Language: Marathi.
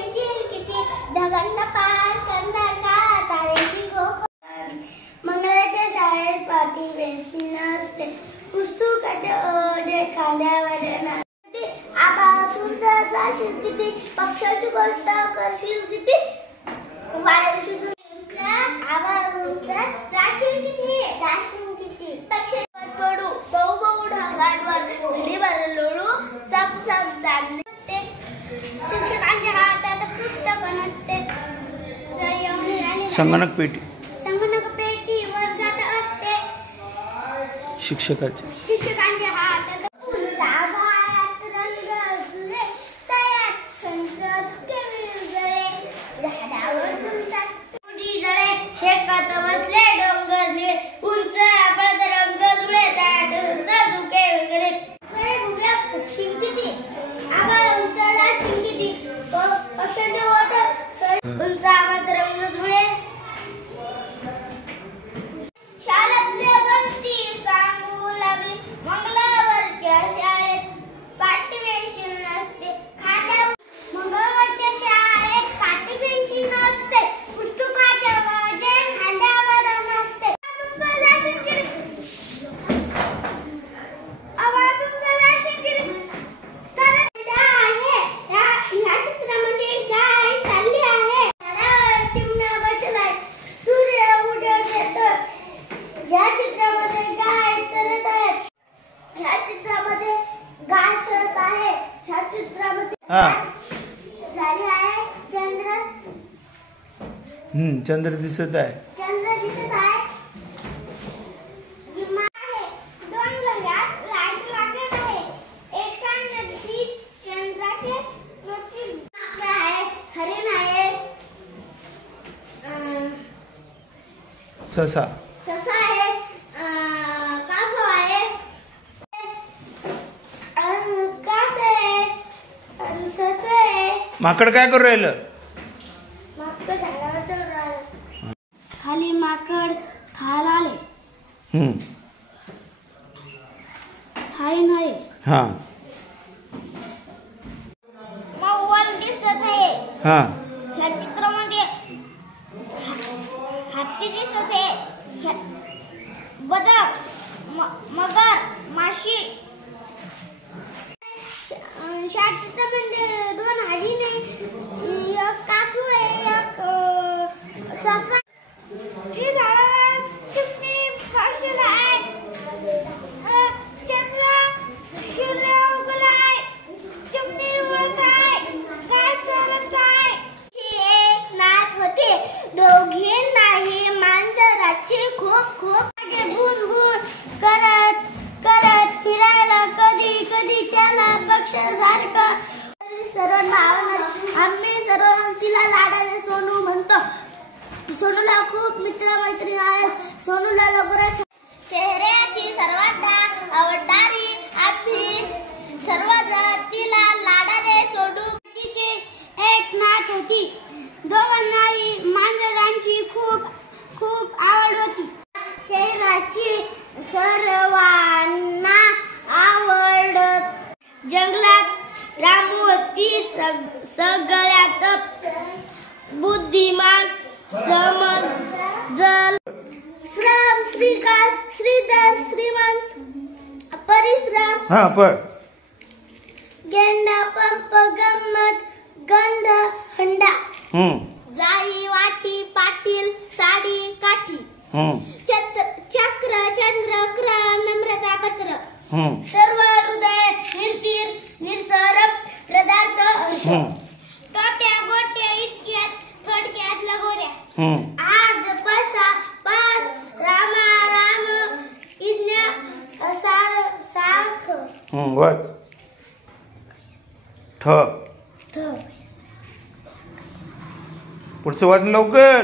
येशील किती ढगांना पार करणार का ताऱ्यांची घोक. मंगळाच्या शाळेत पाटी पेन्सिल नसते पुस्तकाच्या जे खांद्यावर नसते. आभाळातून जाशील किती पक्षाची गोष्ट करशील किती वाऱ्याशी आभाळातून जाशील किती पक्षी पडू बहु बहु ढगांवर घडीवर लोळू चम चम चालते. शिक्षकांच्या हातात पुस्तक नसते संगणक पेटी वर्गात असते. शिक्षकांच्या हातात उंच आभाळात रंग उजळे तयात संत धुके विरघळे झाडावर उडतात उडी जळे शेतात बसले डोंगर निळ उंच आभाळात रंग जुळे तयात संत धुके विरघळे. खरे भुग्या पक्षी किती आभाळ उंच जाशील किती पक्ष्यांचे ओठ उंच आभाळात रंग जुळे. शाळेतल्या गमती सांगू लागली मंगळवारच्या शाळेत पाटी पेन्सिल नसते खांद्यावर. मंगळवारच्या शाळेत पाटी पेन्सिल नसते पुस्तकाच्या वजे खांद्यावर नसते. या चित्रामध्ये गाय चालली आहे. झाडावर चिमण्या बसलाय सूर्य उडत येतोय. या चित्रामध्ये गाय चरत आहे. या चित्रामध्ये गाय चरत आहे. या चित्रामध्ये झाली आहे चंद्र दिसत आहे. चंद्र दिसत आहे. विमान आहे. दोन घरात लाईट लागत आहे. एका नदीत चंद्राचे प्रतिबिंब आहे. हरिण आहे. ससा आहे. कासव आहे. कास आहे. ससा आहे. माकड काय करू राहिलं. माकड झाडावर चढून राहिलं. खाली माकड खायला आले. हरिण आहे. हा मौन दिसत आहे. हा या चित्रामध्ये हत्ती दिसत आहे. बदक मगर माशी. चित्रामध्ये दोन हरिण आहे. एक कासव आहे. एक ससा. हे झाडावर चिमणी बसला आहे. चंद्र सूर्य उगलाय. चिमणी उडत आहे. गाय चालत आहे. एक नाच होते दोघींनाही मांजराची खूप खूप भून भून करत करत फिरायला कधी कधी त्याला पक्ष्यासारखं. सर्वांना आवडणार. आम्ही सर्व तिला लाडाने सोनू म्हणतो. सोनूला खूप मित्र मैत्रीण आहेत. सोनूला लवकर चेहऱ्याची सर्वांना आवडणारी आम्ही सर्वजण तिला लाडाने सोडू. तिची एक नाच होती. दोघांनाही मांजरांची खूप खूप आवड होती. चेहऱ्याची सर्वांना आवडत. जंगलात रामू होती सगळ्यात बुद्धिमान समजल. श्राम श्रीकांत श्रीधर श्रीमंत परिश्रम गेंडा पंप गंमत गंध हंडा. जाई वाटी पाटील साडी काठी. चक्र चंद्र क्रम नम्रता पत्र. सर्व हृदय निर्शील निसरप पदार्थ हर्ष. टोट्या गोट्या इतक्यात थोडक्यात लगोऱ्या. आज पसा पास रामा राम इज्ञा सार साठ. पुढचं वाचन लवकर.